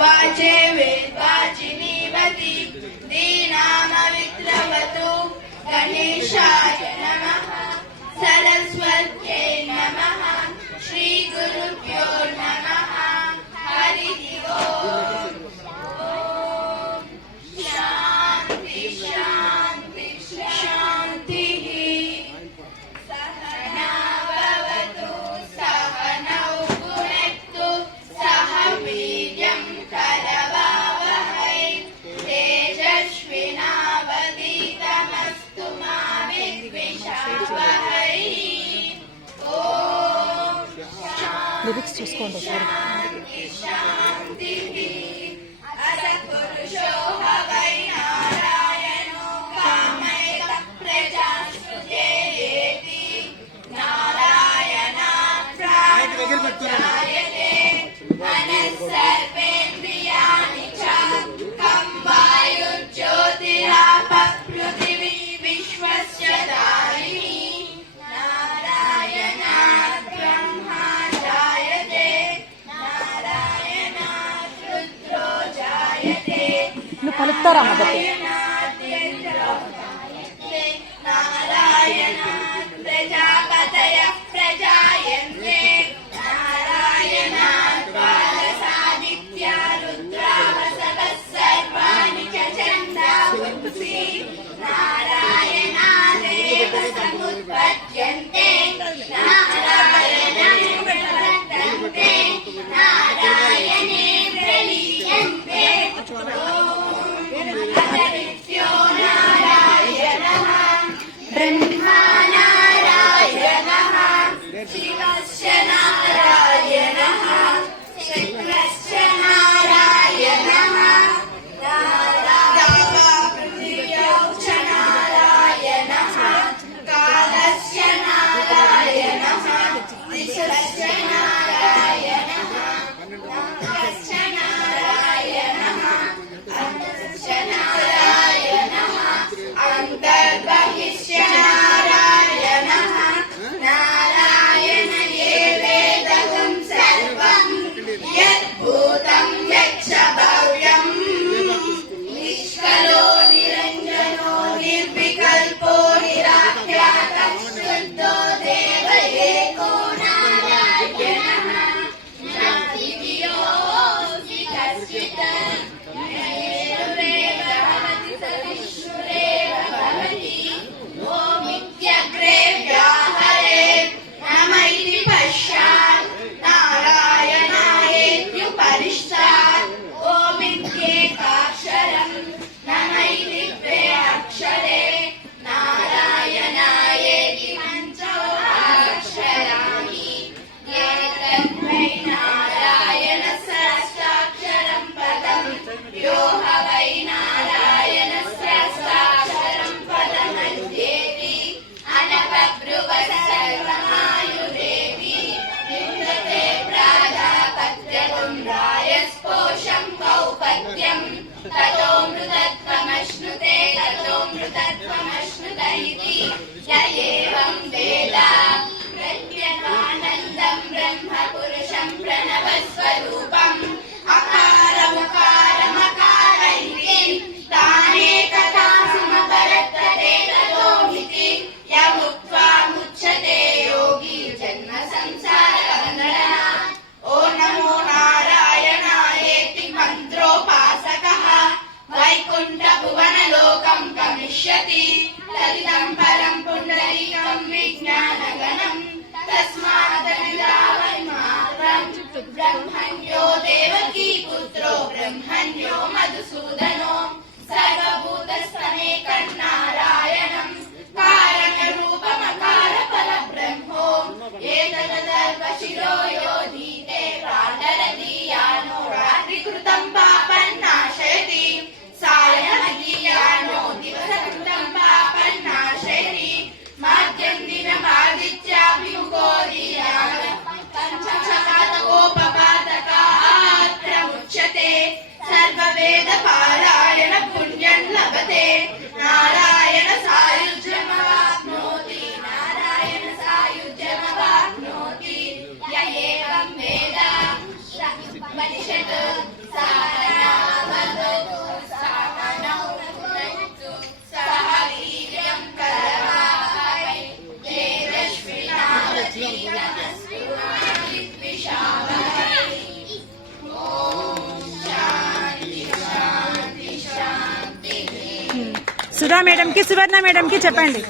वाचे वेद्वाचिनीवती दीनामविद्रवतु गणेशाय नमः सरस्वत्यै नमः श्रीगुरुभ्यो नमः हरिः ओम् शान्ति शान्ति शान्तिः सहना भवतु सहनौ भुनक्तु सह वीर्यं करवावहै तेजस्विनावधीतमस्तु मा विद्विषावहै ओम शान्ति शान्तिः अथ पुरुषो वै नारायणो कामयत प्रजासुतेति नारायणात् प्राणोच्चायते मनः सर्वेन्द्रियाणि च कं वायुर्ज्योतिरापः पृथिवी विश्वस्य धारिणी नारायणात् ब्रह्मा जायते नारायणात् रुद्रो जायते नारायणात् इंद्रो जायते नारायणात् प्रजापतयः प्रजायन्ते नारायणात् बालसादित्या रुद्रावसवः सर्वाणि च छन्दांसि नारायणादेव समुत्पद्यन्ते नारायणं प्रवर्तन्ते नारायणे प्रलीयन्ते अतरित्यो नारायणः ब्रह्मा नारायणः शिवश्च नारायणः शुक्रश्च नारायणः पृथिव्यौ च नारायणः कालस्य नारायणः दिशश्च नारायणः नागश्च नारायणः अन्तश्च नारायणः अन्तर्बहिश्च नारायणः नारायण एवेदं सर्वं यद्भूतं यच्च भव्यम् निष्कलो निरञ्जनो निर्विकल्पो निराख्यातः शुद्धो देव एको नारायणः नास्ति कश्चित् नैरुरेव भवति सविष्णुरेव भवति ओमित्यग्रे व्याहरेत् नम इति पश्चात् नारायणायेत्युपरिष्टात् ओमित्येकाक्षरम् नम इति द्वे अक्षरे नारायणायेति पञ्चोऽक्षराणि एतद्वै नारायणस्याष्टाक्षरं पदम् यो ह वै नारायणस्याष्टाक्षरं पदमध्येति अनपब्रुवः सर्वमायुरेति निन्दते प्राजापत्यगुं रायस्पोषं कौपद्यं ततो मृतत्वमश्नुते ततो मृतत्वमश्नुत इति य एवं वेद प्रत्यगानन्दं ब्रह्म पुरुषं प्रणवस्वरूपम् अकारमुकारमकार इति तानेकथा समपरत्तते ततोमिति यमुक्त्वा मुच्यते योगी जन्म संसारबन्धनात् ॐ नमो नारायणायेति मन्त्रोपासकः वै సుధా మేడం కి, సువర్ణ మేడం కి చెప్పండి.